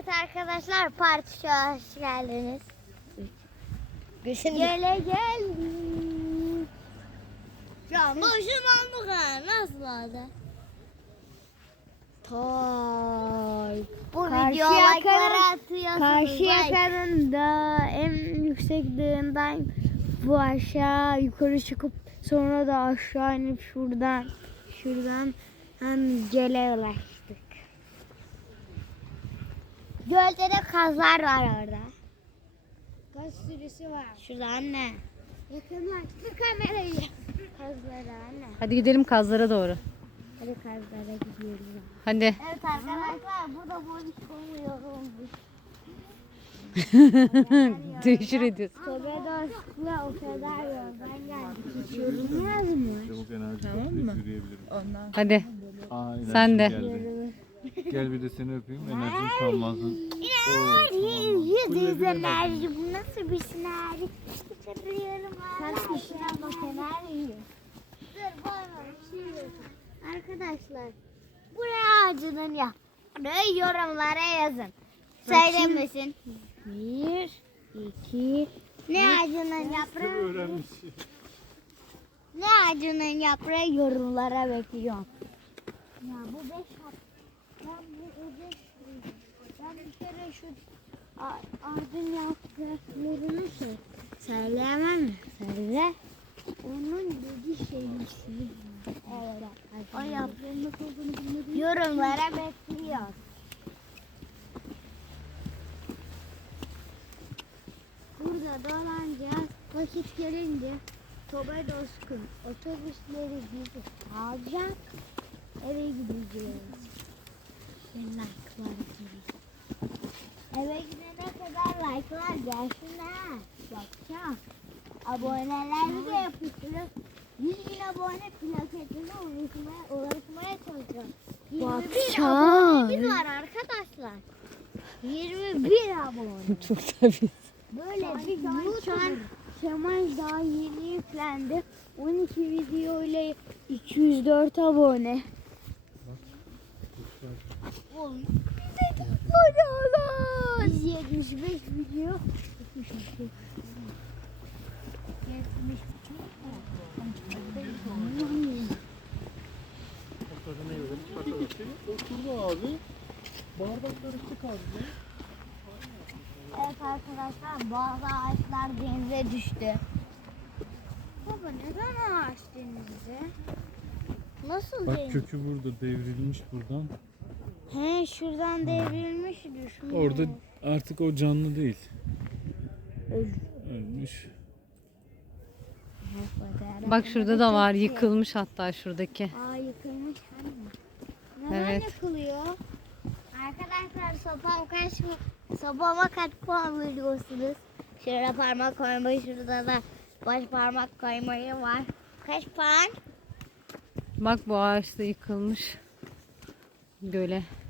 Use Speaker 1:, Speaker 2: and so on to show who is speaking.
Speaker 1: Evet arkadaşlar, partiye hoş geldiniz. Gele geldik. Ya boşum aldık ha, nasıl oldu?
Speaker 2: Tay.
Speaker 1: Bu video like'ları atıyorsunuz.
Speaker 2: Karşıyaka'nın da en yüksek dağından bu aşağı yukarı çıkıp sonra da aşağı inip şuradan gele ulaştık.
Speaker 1: Gölde de kazlar var orada.
Speaker 2: Kaz sürüsü var.
Speaker 1: Şurada anne.
Speaker 2: Yakınlaştı kamerayı. Kazlara anne.
Speaker 3: Hadi gidelim kazlara doğru.
Speaker 2: Hadi kazlara gidiyoruz.
Speaker 3: Hadi.
Speaker 1: Evet arkadaşlar, burada polis koyuyormuş.
Speaker 3: Teşekkür ediyoruz.
Speaker 2: Tobedosk'la o kadar yoldan geldik. Hiç yorulmaz mı?
Speaker 4: Çabuk enerji toplayıp yürüyebilirim.
Speaker 3: Hadi.
Speaker 4: Enerjim
Speaker 3: Sen de.
Speaker 4: geldi. Gel bir de seni öpeyim, enerjim kalmasın.
Speaker 1: Yüz enerji, bu nasıl bir sinerji? Çıkarıyorum
Speaker 2: Sen işine bak enerji.
Speaker 1: Dur koyma, bir şey yok. Arkadaşlar, buraya ağacının yaprağını yorumlara yazın. Söylemesin.
Speaker 2: 1, 2,
Speaker 1: Ne ağacının yaprağı?
Speaker 4: Öğrenmiş.
Speaker 1: Ne ağacının yaprağı yorumlara bekliyorum.
Speaker 2: ya bu 5 ben bu ödül ben bir kere şu ağacın yapraklarını söyleyemem mi? Söyle. Onun dediği şeyini
Speaker 1: Evet.
Speaker 2: o yaprağın nasıl olduğunu bilmediğim
Speaker 1: Yorumlara bekliyorum.
Speaker 2: burada dolanacağız. Vakit gelince Tobedosk'un otobüsleri bizi alacak. Eve gideceğiz. Ve like'lar gelir.
Speaker 1: Eve gidene kadar like'lar gelsin ha.
Speaker 2: Bakacağım.
Speaker 1: Abonelerimizi de yapıştırıp 100.000 abone plaketini ulaşmaya çalışacağım. 21
Speaker 2: Bakacağım.
Speaker 1: abonemiz var arkadaşlar. 21 abone.
Speaker 3: Çok tabii.
Speaker 1: Böyle bir
Speaker 2: Şu an Kemal daha yeni yüklendi. 12 video ile 204 abone.
Speaker 1: Oğlum.
Speaker 2: Biz 75 video. 75.
Speaker 4: Oturdu abi. Bardaklar üstü kaldı.
Speaker 1: Evet arkadaşlar, bazı ağaçlar denize düştü.
Speaker 2: Baba neden ağaç denizde?
Speaker 1: Nasıl
Speaker 4: Bak
Speaker 1: deniz?
Speaker 4: kökü burada devrilmiş buradan.
Speaker 2: He şuradan devrilmiş düşmüş.
Speaker 4: Orada artık o canlı değil.
Speaker 2: Öldü.
Speaker 4: Ölmüş.
Speaker 3: Bak şurada da var, yıkılmış hatta şuradaki.
Speaker 2: Aa yıkılmış hani. Neden
Speaker 3: Evet.
Speaker 2: yıkılıyor?
Speaker 1: Arkadaşlar, sopama kaç puan veriyorsunuz? Şurada parmak koymayı, şurada da baş parmak koymayı var. Kaç puan?
Speaker 3: Bak bu ağaç da yıkılmış. Göle.